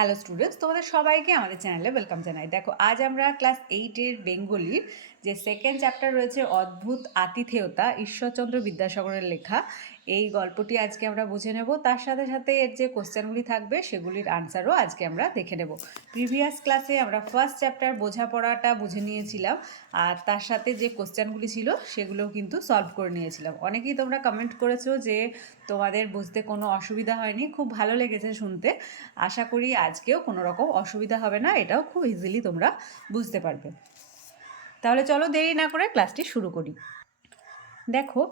Hello students তোমাদের সবাইকে আমাদের চ্যানেলে ওয়েলকাম জানাই। দেখো, আজ আমরা ক্লাস এইটের বেঙ্গলির যে সেকেন্ড চ্যাপ্টার রয়েছে, অদ্ভুত আতিথেয়তা, ঈশ্বরচন্দ্র বিদ্যাসাগরের লেখা। এই গল্পটি আজকে আমরা বুঝে নেব। তার সাথে সাথে এর যে কোশ্চেনগুলি থাকবে, সেগুলির আনসারও আজকে আমরা দেখে নেব। প্রিভিয়াস ক্লাসে আমরা ফার্স্ট চ্যাপ্টার বোঝাপড়াটা বুঝে নিয়েছিলাম আর তার সাথে যে কোশ্চেনগুলি ছিল, সেগুলোও কিন্তু সলভ করে নিয়েছিলাম। অনেকেই তোমরা কমেন্ট করেছ যে তোমাদের বুঝতে কোনো অসুবিধা হয়নি। খুব ভালো লেগেছে শুনতে। আশা করি আজকেও কোনো রকম অসুবিধা হবে না। এটাও খুব ইজিলি তোমরা বুঝতে পারবে। তাহলে চলো দেরি না করে ক্লাসটি শুরু করি। দেখো,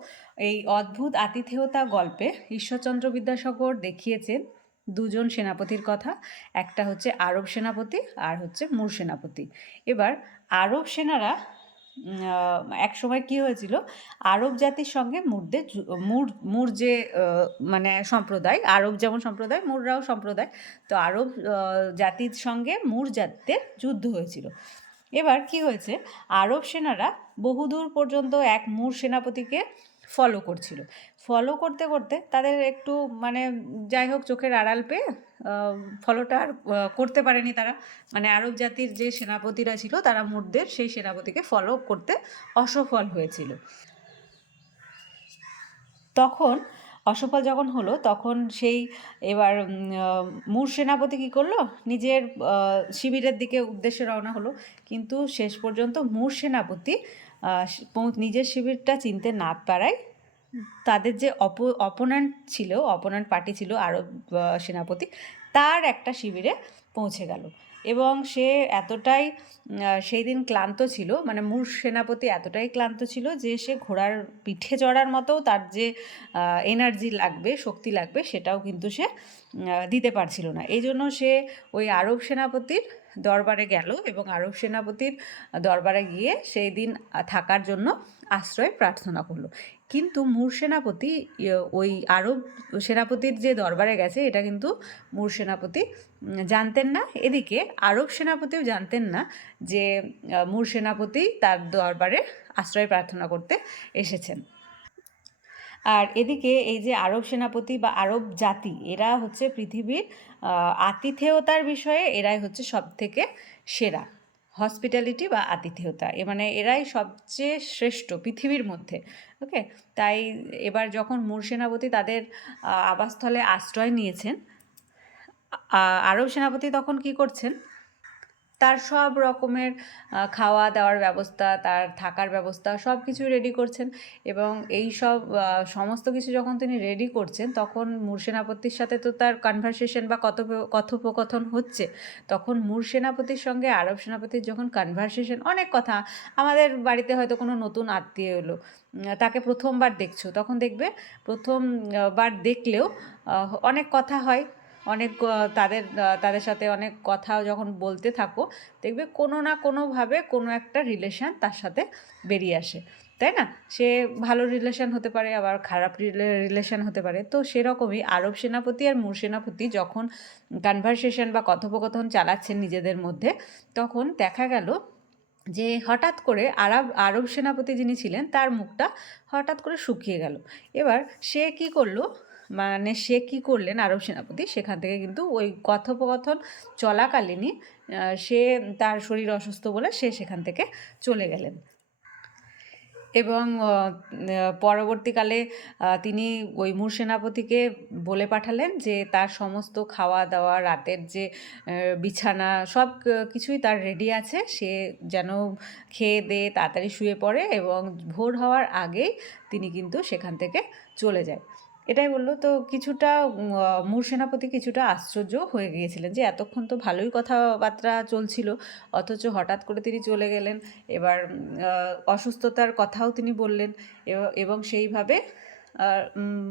এই অদ্ভুত আতিথেয়তা গল্পে ঈশ্বরচন্দ্র বিদ্যাসাগর দেখিয়েছেন দুজন সেনাপতির কথা। একটা হচ্ছে আরব সেনাপতি, আর হচ্ছে মূর সেনাপতি। এবার আরব সেনারা এক সময় কি হয়েছিল, আরব জাতির সঙ্গে মুরদের মুর মুর যে মানে সম্প্রদায়, আরব যেমন সম্প্রদায়, মুররাও সম্প্রদায়, তো আরব জাতির সঙ্গে মুর জাতের যুদ্ধ হয়েছিল। এবার কি হয়েছে, আরব সেনারা বহুদূর পর্যন্ত এক মূর সেনাপতিকে ফলো করছিল। ফলো করতে করতে তাদের একটু মানে যাই হোক চোখের আড়াল পেয়ে ফলোটা আর করতে পারেনি তারা। মানে আরব জাতির যে সেনাপতিরা ছিল তারা মুরদের, সেই সেনাপতিকে ফলো করতে অসফল হয়েছিল। তখন অসফল যখন হলো, তখন সেই এবার মূর সেনাপতি কী করল? নিজের শিবিরের দিকে উদ্দেশ্যে রওনা হলো। কিন্তু শেষ পর্যন্ত মূর সেনাপতি নিজের শিবিরটা চিনতে না পারায় তাদের যে অপ অপোনেন্ট ছিল, অপোনেন্ট পার্টি ছিল আরব সেনাপতি, তার একটা শিবিরে পৌঁছে গেল। এবং সে এতটাই সেই দিন ক্লান্ত ছিল মানে মূর সেনাপতি এতটাই ক্লান্ত ছিল যে সে ঘোড়ার পিঠে চড়ার মতো তার যে এনার্জি লাগবে, শক্তি লাগবে সেটাও কিন্তু সে দিতে পারছিল না। এই জন্য সে ওই আরব সেনাপতির দরবারে গেল এবং আরব সেনাপতির দরবারে গিয়ে সেই দিন থাকার জন্য আশ্রয় প্রার্থনা করল। কিন্তু মূর সেনাপতি ইয়ে, ওই আরব সেনাপতির যে দরবারে গেছে এটা কিন্তু মূর সেনাপতি জানতেন না। এদিকে আরব সেনাপতিও জানতেন না যে মূর সেনাপতি তার দরবারে আশ্রয় প্রার্থনা করতে এসেছেন। আর এদিকে এই যে আরব সেনাপতি বা আরব জাতি এরা হচ্ছে পৃথিবীর আতিথেয়তার বিষয়ে এরাই হচ্ছে সব থেকে সেরা। হসপিটালিটি বা আতিথেয়তা, এ মানে এরাই সবচেয়ে শ্রেষ্ঠ পৃথিবীর মধ্যে ওকে তাই এবার যখন মুরসেনাপতি তাদের আবাসস্থলে আশ্রয় নিয়েছেন আরব সেনাপতি তখন কি করছেন? তার সব রকমের খাওয়া দাওয়ার ব্যবস্থা, তার থাকার ব্যবস্থা সব কিছু রেডি করছেন এবং এই সব সমস্ত কিছু যখন তিনি রেডি করছেন, তখন মূর সেনাপতির সাথে তো তার কনভারসেশন বা কথোপ, কথোপকথন হচ্ছে। তখন মূর সেনাপতির সঙ্গে আরব সেনাপতির যখন কনভারসেশন অনেক কথা। আমাদের বাড়িতে হয়তো কোনো নতুন আত্মীয় এলো তাকে প্রথমবার দেখছ, তখন দেখবে প্রথমবার দেখলেও অনেক কথা হয়। অনেক তাদের তাদের সাথে অনেক কথা যখন বলতে থাকো, দেখবে কোনো না কোনোভাবে কোনো একটা রিলেশন তার সাথে বেরিয়ে আসে। তাই না? সে ভালো রিলেশন হতে পারে, আবার খারাপ রিলেশন হতে পারে। তো সেরকমই আরব সেনাপতি আর মূর সেনাপতি যখন কনভারসেশন বা কথোপকথন চালাচ্ছেন নিজেদের মধ্যে, তখন দেখা গেল যে হঠাৎ করে আরব আরব সেনাপতি যিনি ছিলেন, তার মুখটা হঠাৎ করে শুকিয়ে গেল। এবার সে কি করল? মানে সে কি করলেন আরব সেনাপতি? সেখান থেকে কিন্তু ওই কথোপকথন চলাকালীনই সে তার শরীর অসুস্থ বলে সে সেখান থেকে চলে গেলেন। এবং পরবর্তীকালে তিনি ওই মূর সেনাপতিকে বলে পাঠালেন যে তার সমস্ত খাওয়া দাওয়া রাতের যে বিছানা, সব কিছুই তার রেডি আছে। সে যেন খেয়ে দিয়ে তাড়াতাড়ি শুয়ে পড়ে এবং ভোর হওয়ার আগেই তিনি কিন্তু সেখান থেকে চলে যায়। এটাই বলল। তো কিছুটা সেনাপতি কিছুটা আশ্চর্য হয়ে গিয়েছিলেন যে এতক্ষণ তো ভালোই কথাবার্তা চলছিল, অথচ হঠাৎ করে তিনি চলে গেলেন। এবার অসুস্থতার কথাও তিনি বললেন এবং সেইভাবে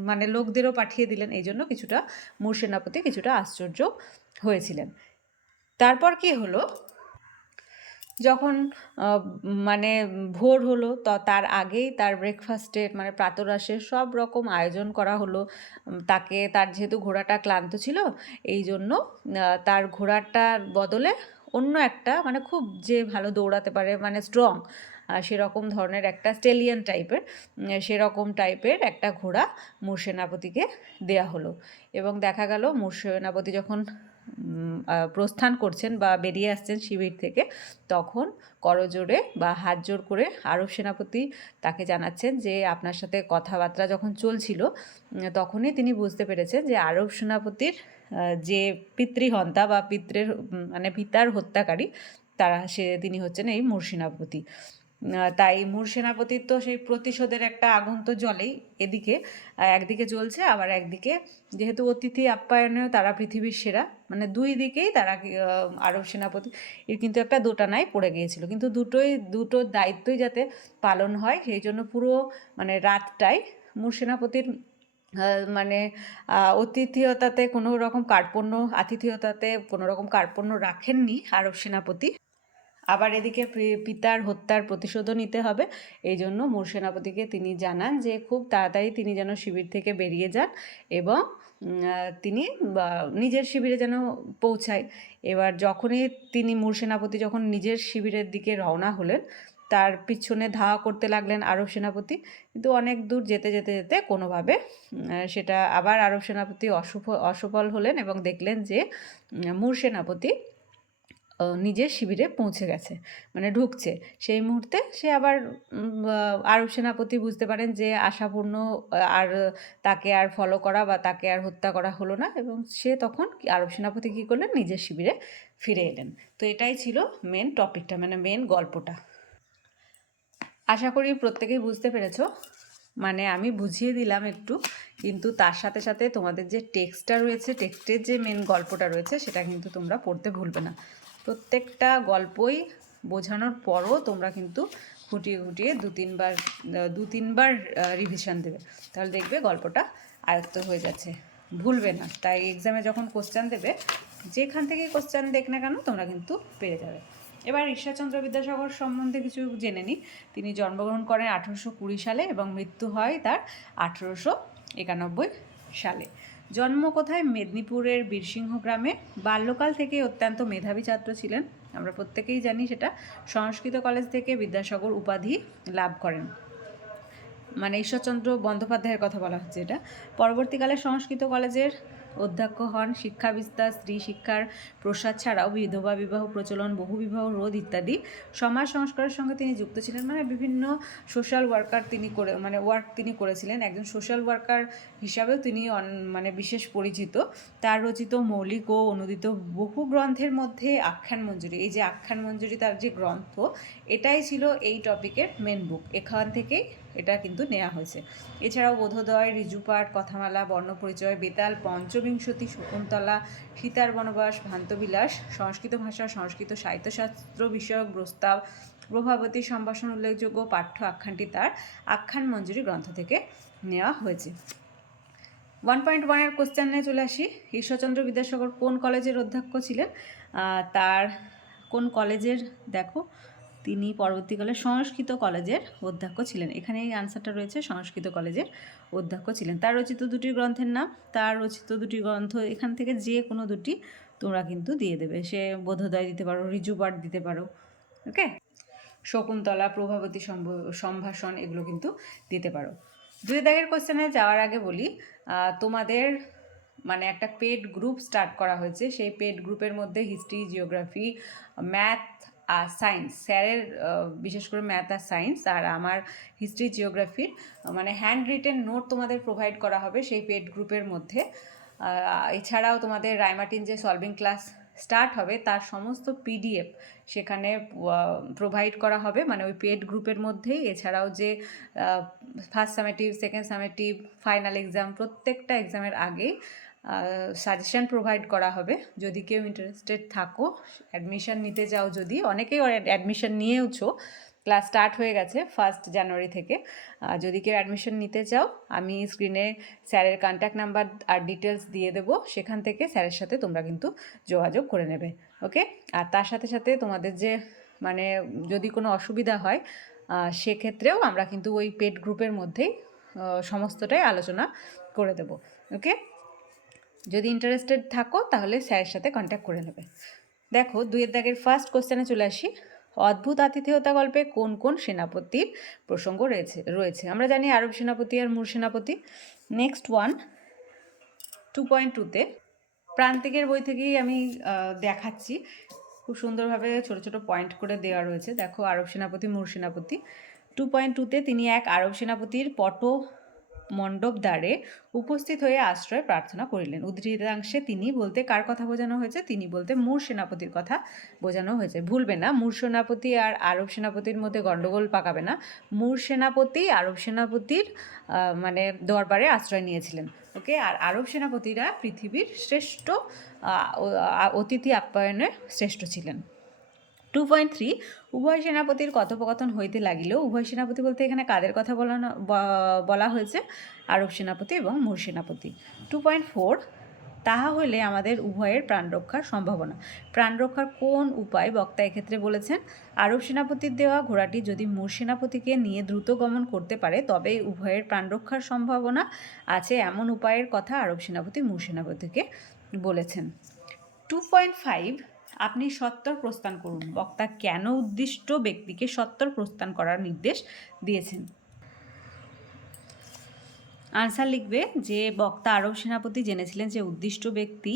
মানে লোকদেরও পাঠিয়ে দিলেন। এই জন্য কিছুটা সেনাপতি কিছুটা আশ্চর্য হয়েছিলেন। তারপর কি হলো? যখন মানে ভোর হলো, তো, তার আগেই তার ব্রেকফাস্টের মানে প্রাতরাশের সব রকম আয়োজন করা হলো। তাকে তার যেহেতু ঘোড়াটা ক্লান্ত ছিল, এই জন্য তার ঘোড়াটার বদলে অন্য একটা মানে খুব যে ভালো দৌড়াতে পারে মানে স্ট্রং সেরকম ধরনের একটা স্টেলিয়ান টাইপের সেরকম টাইপের একটা ঘোড়া মূর সেনাপতিকে দেয়া হলো। এবং দেখা গেল মূর সেনাপতি যখন প্রস্থান করছেন বা বেরিয়ে আসছেন শিবির থেকে তখন করজোড়ে বা হাত জোর করে আরব সেনাপতি তাকে জানাচ্ছেন যে আপনার সাথে কথাবার্তা যখন চলছিল তখনই তিনি বুঝতে পেরেছেন যে আরব সেনাপতির যে পিতৃহন্তা বা পিতৃর মানে পিতার হত্যাকারী তারা সে তিনি হচ্ছেন এই মূর সেনাপতি। আহ, তাই মূর সেনাপতির তো সেই প্রতিশোধের একটা আগুন তো জ্বলেই এদিকে একদিকে জ্বলছে, আবার একদিকে যেহেতু অতিথি আপ্যায়নেও তারা পৃথিবীর সেরা মানে দুই দিকেই তারা আরব সেনাপতি, এর কিন্তু একটা দোটানায় পড়ে গিয়েছিল। কিন্তু দুটোই, দুটো দায়িত্বই যাতে পালন হয়, সেই জন্য পুরো মানে রাতটাই মূর সেনাপতির মানে অতিথিয়তাতে কোনো রকম কার্পণ্য, আতিথেয়তাতে কোনো রকম কার্পণ্য রাখেননি আরব সেনাপতি। আবার এদিকে পিতার হত্যার প্রতিশোধও নিতে হবে। এই জন্য মূর সেনাপতিকে তিনি জানান যে, খুব তাড়াতাড়ি তিনি যেন শিবির থেকে বেরিয়ে যান এবং তিনি নিজের শিবিরে যেন পৌঁছায়। এবার যখনই তিনি মূর সেনাপতি যখন নিজের শিবিরের দিকে রওনা হলেন, তার পিছনে ধাওয়া করতে লাগলেন আরব সেনাপতি। কিন্তু অনেক দূর যেতে যেতে যেতে কোনোভাবে সেটা আবার আরব সেনাপতি অসফল অসফল হলেন এবং দেখলেন যে মূর সেনাপতি নিজের শিবিরে পৌঁছে গেছে মানে ঢুকছে। সেই মুহূর্তে সে আবার আরব সেনাপতি বুঝতে পারেন যে আশাপূর্ণ আর তাকে আর ফলো করা বা তাকে আর হত্যা করা হলো না এবং সে তখন আরব সেনাপতি কী করলেন? নিজের শিবিরে ফিরে এলেন। তো এটাই ছিল মেন টপিকটা মানে মেন গল্পটা। আশা করি প্রত্যেকেই বুঝতে পেরেছ। মানে আমি বুঝিয়ে দিলাম একটু, কিন্তু তার সাথে সাথে তোমাদের যে টেক্সটটা রয়েছে টেক্সটের যে মেন গল্পটা রয়েছে, সেটা কিন্তু তোমরা পড়তে ভুলবে না। প্রত্যেকটা গল্পই বোঝানোর পরও তোমরা কিন্তু খুঁটিয়ে খুঁটিয়ে দু তিনবার দু তিনবার রিভিশন দেবে। তাহলে দেখবে গল্পটা আয়ত্ত হয়ে যাচ্ছে। ভুলবে না। তাই এক্সামে যখন কোশ্চেন দেবে, যেখান থেকে কোশ্চেন দেখ না কেন, তোমরা কিন্তু পেরে যাবে। এবার ঈশ্বরচন্দ্র বিদ্যাসাগর সম্বন্ধে কিছু জেনে নিই। তিনি জন্মগ্রহণ করেন আঠেরোশো কুড়ি সালে এবং মৃত্যু হয় তার আঠেরোশো একানব্বই সালে। জন্ম কোথায়? মেদিনীপুরের বীরসিংহ গ্রামে। বাল্যকাল থেকে অত্যন্ত মেধাবী ছাত্র ছিলেন। আমরা প্রত্যেকেই জানি সেটা। সংস্কৃত কলেজ থেকে বিদ্যাসাগর উপাধি লাভ করেন। মানে ঈশ্বরচন্দ্র বন্দ্যোপাধ্যায়ের কথা বলা হচ্ছে এটা। পরবর্তীকালে সংস্কৃত কলেজের অধ্যক্ষ হন, শিক্ষা বিস্তার, স্ত্রী শিক্ষার প্রসার ছাড়াও বিধবা বিবাহ প্রচলন, বহু বিবাহ রোধ ইত্যাদি। সমাজ সংস্কারের সঙ্গে তিনি যুক্ত ছিলেন মানে বিভিন্ন সোশ্যাল ওয়ার্কার তিনি করে মানে ওয়ার্ক তিনি করেছিলেন। একজন সোশ্যাল ওয়ার্কার হিসাবেও তিনি মানে বিশেষ পরিচিত। তার রচিত মৌলিক ও অনুদিত বহু গ্রন্থের মধ্যে আখ্যান মঞ্জুরি। এই যে আখ্যান মঞ্জুরি তার যে গ্রন্থ, এটাই ছিল এই টপিকের মেন বুক এখান থেকেই এটা কিন্তু নেওয়া হয়েছে। এছাড়াও বোধোদয় ঋজুপাঠ কথামালা, বর্ণপরিচয়, বেতাল, পঞ্চবিংশতি, শকুন্তলা, সীতার বনবাস ভান্তবিলাস সংস্কৃত ভাষা, সংস্কৃত সাহিত্যশাস্ত্র বিষয়ক প্রস্তাব, প্রভাবতী সম্ভাষণ উল্লেখযোগ্য পাঠ্য আখ্যানটি তার আখ্যান মঞ্জুরি গ্রন্থ থেকে নেওয়া হয়েছে। ওয়ান পয়েন্ট ওয়ানের কোশ্চেনে চলে আসি। ঈশ্বরচন্দ্র বিদ্যাসাগর কোন কলেজের অধ্যক্ষ ছিলেন? তার কোন কলেজের, দেখো তিনি পরবর্তীকালে সংস্কৃত কলেজের অধ্যক্ষ ছিলেন। এখানে এই আনসারটা রয়েছে, সংস্কৃত কলেজের অধ্যক্ষ ছিলেন। তার রচিত দুটি গ্রন্থের নাম, তার রচিত দুটি গ্রন্থ, এখান থেকে যে কোনো দুটি তোমরা কিন্তু দিয়ে দেবে। সে বোধোদয় দিতে পারো ঋজুপাঠ দিতে পারো ওকে শকুন্তলা, প্রভাবতী সম্ভাষণ এগুলো কিন্তু দিতে পারো। দুই দাগের কোশ্চেনে যাওয়ার আগে বলি তোমাদের মানে একটা পেড গ্রুপ স্টার্ট করা হয়েছে। সেই পেড গ্রুপের মধ্যে হিস্ট্রি জিওগ্রাফি ম্যাথ আর সায়েন্স, স্যারের বিশেষ করে ম্যাথ আর সায়েন্স আর আমার হিস্ট্রি জিওগ্রাফির মানে হ্যান্ড রিটেন নোট তোমাদের প্রোভাইড করা হবে সেই পেড গ্রুপের মধ্যে। এছাড়াও তোমাদের রায়মার্টিন যে সলভিং ক্লাস স্টার্ট হবে তার সমস্ত পিডিএফ সেখানে প্রোভাইড করা হবে মানে ওই পেড গ্রুপের মধ্যেই। এছাড়াও যে first summative, second summative, final exam প্রত্যেকটা এক্সামের আগেই সাজেশন প্রোভাইড করা হবে। যদি কেউ ইন্টারেস্টেড থাকো অ্যাডমিশন নিতে যাও যদি, অনেকেই অ্যাডমিশান নিয়েওছো ক্লাস স্টার্ট হয়ে গেছে ফার্স্ট জানুয়ারি থেকে। যদি কেউ অ্যাডমিশন নিতে চাও, আমি স্ক্রিনে স্যারের কন্ট্যাক্ট নাম্বার আর ডিটেলস দিয়ে দেবো। সেখান থেকে স্যারের সাথে তোমরা কিন্তু যোগাযোগ করে নেবে ওকে আর তার সাথে সাথে তোমাদের যে মানে যদি কোনো অসুবিধা হয় সেক্ষেত্রেও আমরা কিন্তু ওই পেড গ্রুপের মধ্যেই সমস্তটাই আলোচনা করে দেবো ওকে যদি ইন্টারেস্টেড থাকো, তাহলে স্যারের সাথে কন্ট্যাক্ট করে নেবে। দেখো, দুইয়ের দাগের ফার্স্ট কোশ্চেনে চলে আসি। অদ্ভুত আতিথেয়তা গল্পে কোন কোন সেনাপতির প্রসঙ্গ রয়েছে রয়েছে? আমরা জানি আরব সেনাপতি আর মূর সেনাপতি। নেক্সট ওয়ান টু পয়েন্ট টুতে প্রান্তিকের বই থেকেই আমি দেখাচ্ছি। খুব সুন্দরভাবে ছোট ছোট পয়েন্ট করে দেওয়া রয়েছে। দেখো, আরব সেনাপতি, মূর সেনাপতি। টু পয়েন্ট টুতে তিনি এক আরব সেনাপতির পট মণ্ডপ দ্বারে উপস্থিত হয়ে আশ্রয় প্রার্থনা করিলেন। উদ্ধৃতাংশে তিনি বলতে কার কথা বোঝানো হয়েছে? তিনি বলতে মূর সেনাপতির কথা বোঝানো হয়েছে। ভুলবে না, মূর সেনাপতি আর আরব সেনাপতির মধ্যে গণ্ডগোল পাকাবে না। মূর সেনাপতি আরব সেনাপতির মানে দরবারে আশ্রয় নিয়েছিলেন। ওকে? আর আরব সেনাপতিরা পৃথিবীর শ্রেষ্ঠ অতিথি আপ্যায়নে শ্রেষ্ঠ ছিলেন। টু পয়েন্ট থ্রি উভয় সেনাপতির কথোপকথন হইতে লাগিলেও উভয় সেনাপতি বলতে এখানে কাদের কথা বলানো বলা হয়েছে? আরব সেনাপতি এবং মূর সেনাপতি। টু পয়েন্ট ফোর তাহা হইলে আমাদের উভয়ের প্রাণ রক্ষার সম্ভাবনা। প্রাণ রক্ষার কোন উপায় বক্তা এক্ষেত্রে বলেছেন, আরব সেনাপতির দেওয়া ঘোড়াটি যদি মূর সেনাপতিকে নিয়ে দ্রুত গমন করতে পারে তবে উভয়ের প্রাণ রক্ষার সম্ভাবনা আছে এমন উপায়ের কথা আরব সেনাপতি মূর সেনাপতিকে বলেছেন। টু পয়েন্ট ফাইভ আপনি সত্তর প্রস্থান করুন। বক্তা কেন উদ্দিষ্ট ব্যক্তিকে সত্তর প্রস্থান করার নির্দেশ দিয়েছেন? আনসার লিখবে যে বক্তা আরব সেনাপতি জেনেছিলেন যে উদ্দিষ্ট ব্যক্তি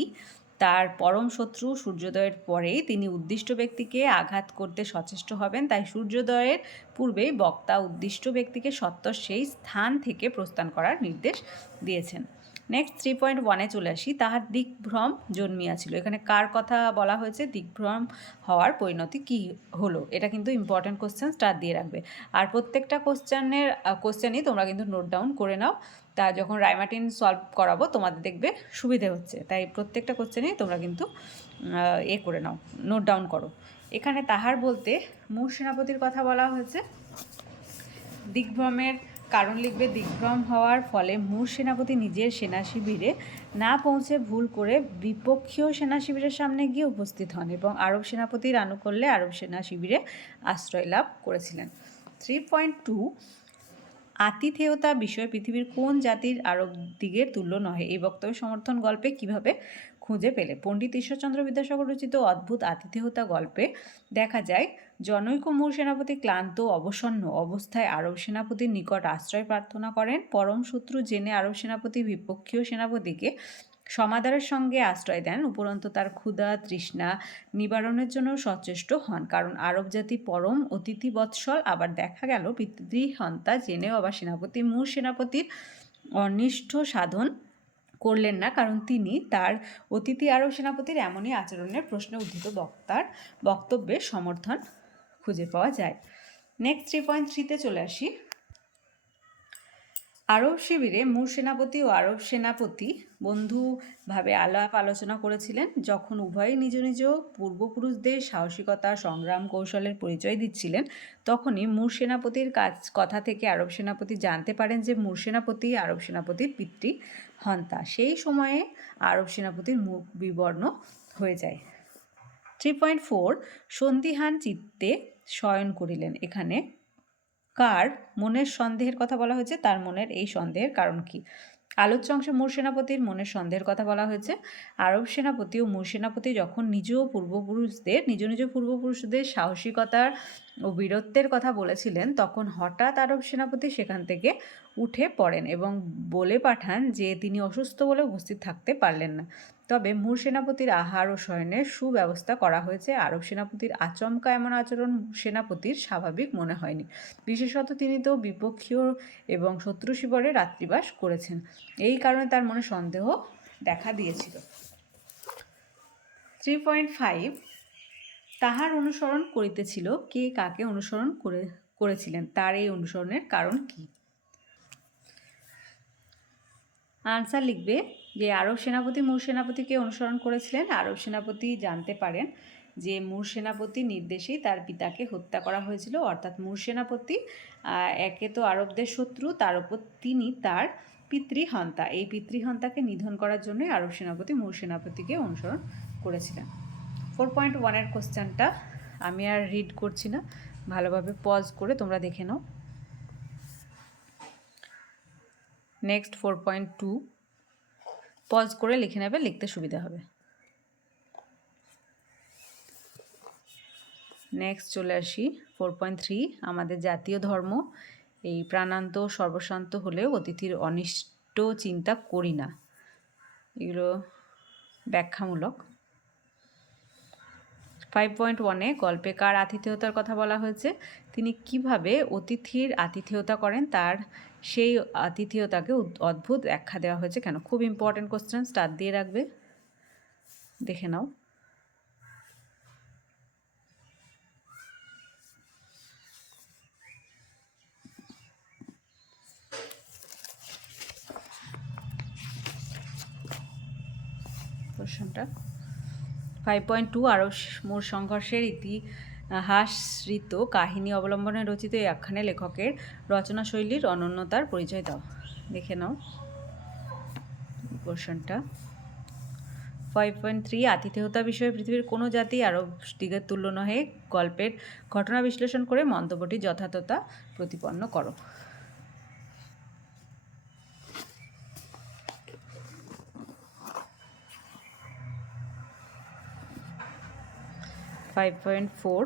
তার পরম শত্রু সূর্যোদয়ের পরেই তিনি উদ্দিষ্ট ব্যক্তিকে আঘাত করতে সচেষ্ট হবেন। তাই সূর্যোদয়ের পূর্বেই বক্তা উদ্দিষ্ট ব্যক্তিকে সত্তর সেই স্থান থেকে প্রস্থান করার নির্দেশ দিয়েছেন। নেক্সট থ্রি পয়েন্ট ওয়ানে চলে আসি। তাহার দিকভ্রম জন্মিয়াছিল। এখানে কার কথা বলা হয়েছে? দিকভ্রম হওয়ার পরিণতি কি হলো? এটা কিন্তু ইম্পর্ট্যান্ট কোশ্চেন স্টার দিয়ে রাখবে। আর প্রত্যেকটা কোশ্চেনের কোশ্চেনই তোমরা কিন্তু নোট ডাউন করে নাও। তা যখন রাইমাটিন সলভ করাবো, তোমাদের দেখবে সুবিধে হচ্ছে। তাই প্রত্যেকটা কোশ্চেনই তোমরা কিন্তু এ করে নাও। নোট ডাউন করো। এখানে তাহার বলতে মূল সেনাপতির কথা বলা হয়েছে। দিগ্ভ্রমের কারণ লিখবে দিগ্ভ্রম হওয়ার ফলে মূর সেনাপতি নিজের সেনা শিবিরে না পৌঁছে ভুল করে বিপক্ষীয় সেনা শিবিরের সামনে গিয়ে উপস্থিত হন এবং আরব সেনাপতির আনুকূল্যে আরব সেনা শিবিরে আশ্রয় লাভ করেছিলেন। থ্রি পয়েন্ট টু, আতিথেয়তা বিষয়ে পৃথিবীর কোন জাতির আরব দিগের তুল্য নহে? এই বক্তব্য সমর্থন গল্পে কীভাবে খুঁজে পেলে। পণ্ডিত ঈশ্বরচন্দ্র বিদ্যাসাগর রচিত অদ্ভুত আতিথেয়তা গল্পে দেখা যায়, জনৈক মূল সেনাপতি ক্লান্ত, অবসন্ন অবস্থায় আরব সেনাপতির নিকট আশ্রয় প্রার্থনা করেন। পরম শত্রু জেনে আরব সেনাপতি বিপক্ষীয় সেনাপতিকে সমাদারের সঙ্গে আশ্রয় দেন। উপরন্ত তার ক্ষুধা, তৃষ্ণা নিবারণের জন্য সচেষ্ট হন। কারণ আরব জাতি পরম অতিথি বৎসল আবার দেখা গেল পিতৃহন্তা জেনেও আবার সেনাপতি মূল সেনাপতির অনিষ্ঠ সাধন করলেন না, কারণ তিনি তার অতিথি আরব সেনাপতির এমনই আচরণের প্রশ্নে উদ্ধৃত বক্তার বক্তব্যের সমর্থন খুঁজে পাওয়া যায়। নেক্সট থ্রি পয়েন্ট থ্রিতে চলে আসি। আরব শিবিরে মূর সেনাপতি ও আরব সেনাপতি বন্ধুভাবে আলাপ আলোচনা করেছিলেন, যখন উভয়ই নিজ নিজ পূর্বপুরুষদের সাহসিকতা, সংগ্রাম কৌশলের পরিচয় দিচ্ছিলেন। তখনই মূর সেনাপতির কাজ, কথা থেকে আরব সেনাপতি জানতে পারেন যে মূর সেনাপতি আরব সেনাপতির পিতৃ হন্তা সেই সময়ে আরব সেনাপতির মুখ বিবর্ণ হয়ে যায়। থ্রি পয়েন্ট ফোর সন্দিহান চিত্তে শয়ন করিলেন। এখানে কার মনের সন্দেহের কথা বলা হয়েছে, তার মনের এই সন্দেহের কারণ কি? আলোচ্য অংশে মূর সেনাপতির মনের সন্দেহের কথা বলা হয়েছে। আরব সেনাপতি ও মূর সেনাপতি যখন নিজ পূর্বপুরুষদের, নিজ নিজ পূর্বপুরুষদের সাহসিকতার ও বীরত্বের কথা বলেছিলেন, তখন হঠাৎ আরব সেনাপতি সেখান থেকে উঠে পড়েন এবং বলে পাঠান যে তিনি অসুস্থ বলে উপস্থিত থাকতে পারলেন না। তবে মূর সেনাপতির আহার ও শয়নের সুব্যবস্থা করা হয়েছে। আরব সেনাপতির আচমকা এমন আচরণ সেনাপতির স্বাভাবিক মনে হয়নি। বিশেষত তিনি তো বিপক্ষীয় এবং শত্রু শিবরে রাত্রিবাস করেছেন। এই কারণে তার মনে সন্দেহ দেখা দিয়েছিল। থ্রি পয়েন্ট ফাইভ, তাহার অনুসরণ করিতেছিল কে কাকে অনুসরণ করে, করেছিলেন? তার এই অনুসরণের কারণ কি? আনসার লিখবে যে আরব সেনাপতি মূর সেনাপতিকে অনুসরণ করেছিলেন। আরব সেনাপতি জানতে পারেন যে মূর সেনাপতির নির্দেশেই তার পিতাকে হত্যা করা হয়েছিল। অর্থাৎ মূর সেনাপতি একে তো আরবদের শত্রু, তার উপর তিনি তার পিতৃহন্তা। এই পিতৃহন্তাকে নিধন করার জন্য আরব সেনাপতি মূর সেনাপতিকে অনুসরণ করেছিলেন। ফোর পয়েন্ট ওয়ানের কোশ্চেনটা আমি আর রিড করছি না। ভালোভাবে পজ করে তোমরা দেখে নাও। Next four point two pause করে লিখে নেবে, লিখতে সুবিধা হবে। নেক্সট চলে আসি ফোর পয়েন্ট থ্রি আমাদের জাতীয় ধর্ম। এই প্রাণান্ত, সর্বশান্ত হলেও অতিথির অনিষ্ট চিন্তা করি না। এগুলো ব্যাখ্যামূলক। ফাইভ পয়েন্ট ওয়ানে গল্পে কার আতিথেয়তার কথা বলা হয়েছে? তিনি কীভাবে অতিথির আতিথেয়তা করেন? তার সেই আতিথেয়তাকে অদ্ভুত ব্যাখ্যা দেওয়া হয়েছে কেন? খুব ইম্পর্টেন্ট কোশ্চেন স্টার দিয়ে রাখবে। দেখে নাও। কোশ্চেনটা ফাইভ পয়েন্ট টু আরও মূল সংঘর্ষের ইতিহাসৃত কাহিনী অবলম্বনে রচিত এই আখ্যানে লেখকের রচনাশৈলীর অনন্যতার পরিচয় দাও। দেখে নাও। কোশ্চেনটা ফাইভ পয়েন্ট থ্রি, আতিথেয়তা বিষয়ে পৃথিবীর কোনো জাতি আরব দিগের তুল্য নহে। গল্পের ঘটনা বিশ্লেষণ করে মন্তব্যটি যথার্থতা প্রতিপন্ন করো। Five point four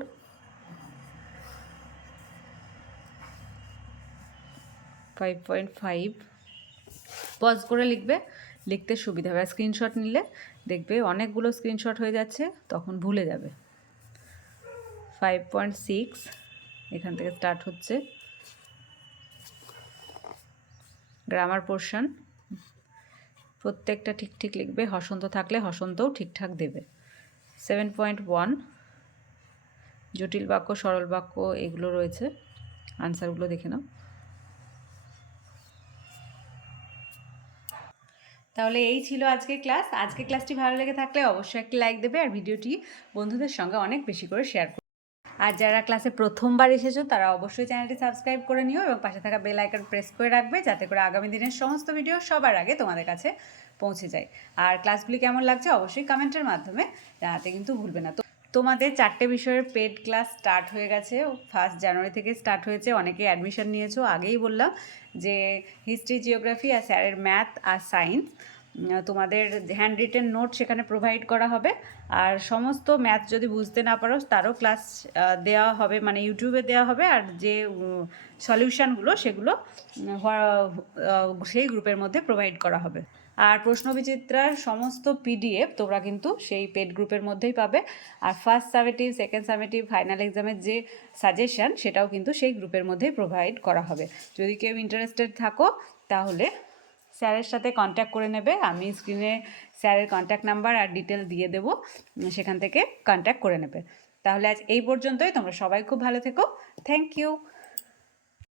five point five pause করে লিখবে, লিখতে সুবিধা হবে। স্ক্রিনশট নিলে দেখবে অনেকগুলো স্ক্রিনশট হয়ে যাচ্ছে, তখন ভুলে যাবে। ফাইভ পয়েন্ট সিক্স এখান থেকে স্টার্ট হচ্ছে। গ্রামার পোর্শন প্রত্যেকটা ঠিক ঠিক লিখবে। হসন্ত থাকলে হসন্তও ঠিকঠাক দেবে। সেভেন পয়েন্ট ওয়ান জটিল বাক্য, সরল বাক্য এগুলো রয়েছে। আনসারগুলো দেখে নাও। তাহলে এই ছিল আজকে ক্লাস। আজকে ক্লাসটি ভালো লেগে থাকলে অবশ্যই একটি লাইক দেবে আর ভিডিওটি বন্ধুদের সঙ্গে অনেক বেশি করে শেয়ার করবে। আর যারা ক্লাসে প্রথমবার এসেছ, তারা অবশ্যই চ্যানেলটি সাবস্ক্রাইব করে নিও এবং পাশে থাকা বেল আইকন প্রেস করে রাখবে যাতে করে আগামী দিনের সমস্ত ভিডিও সবার আগে তোমাদের কাছে পৌঁছে যায়। আর ক্লাসগুলি কেমন লাগছে অবশ্যই কমেন্টের মাধ্যমে জানাতে কিন্তু ভুলবে না। তো তোমাদের চারটে বিষয়ের পেড ক্লাস স্টার্ট হয়ে গেছে। ফার্স্ট জানুয়ারি থেকে স্টার্ট হয়েছে। অনেকে অ্যাডমিশন নিয়েছো, আগেই বললাম যে হিস্ট্রি জিওগ্রাফি আর স্যারের ম্যাথ আর সায়েন্স তোমাদের হ্যান্ড রিটেন নোট সেখানে প্রোভাইড করা হবে। আর সমস্ত ম্যাথ যদি বুঝতে না পারো, তারও ক্লাস দেওয়া হবে মানে ইউটিউবে দেওয়া হবে। আর যে সলিউশনগুলো সেগুলো সেই গ্রুপের মধ্যে প্রোভাইড করা হবে। আর প্রশ্ন বিচিত্রার সমস্ত পিডিএফ তোমরা কিন্তু সেই পেড গ্রুপের মধ্যেই পাবে। আর first summative second summative final এক্সামের যে সাজেশন সেটাও কিন্তু সেই গ্রুপের মধ্যেই প্রোভাইড করা হবে। যদি কেউ ইন্টারেস্টেড থাকো, তাহলে স্যারের সাথে কন্ট্যাক্ট করে নেবে। আমি স্ক্রিনে স্যারের কন্ট্যাক্ট নাম্বার আর ডিটেল দিয়ে দেবো। সেখান থেকে কন্ট্যাক্ট করে নেবে। তাহলে আজ এই পর্যন্তই। তোমরা সবাই খুব ভালো থেকো। Thank you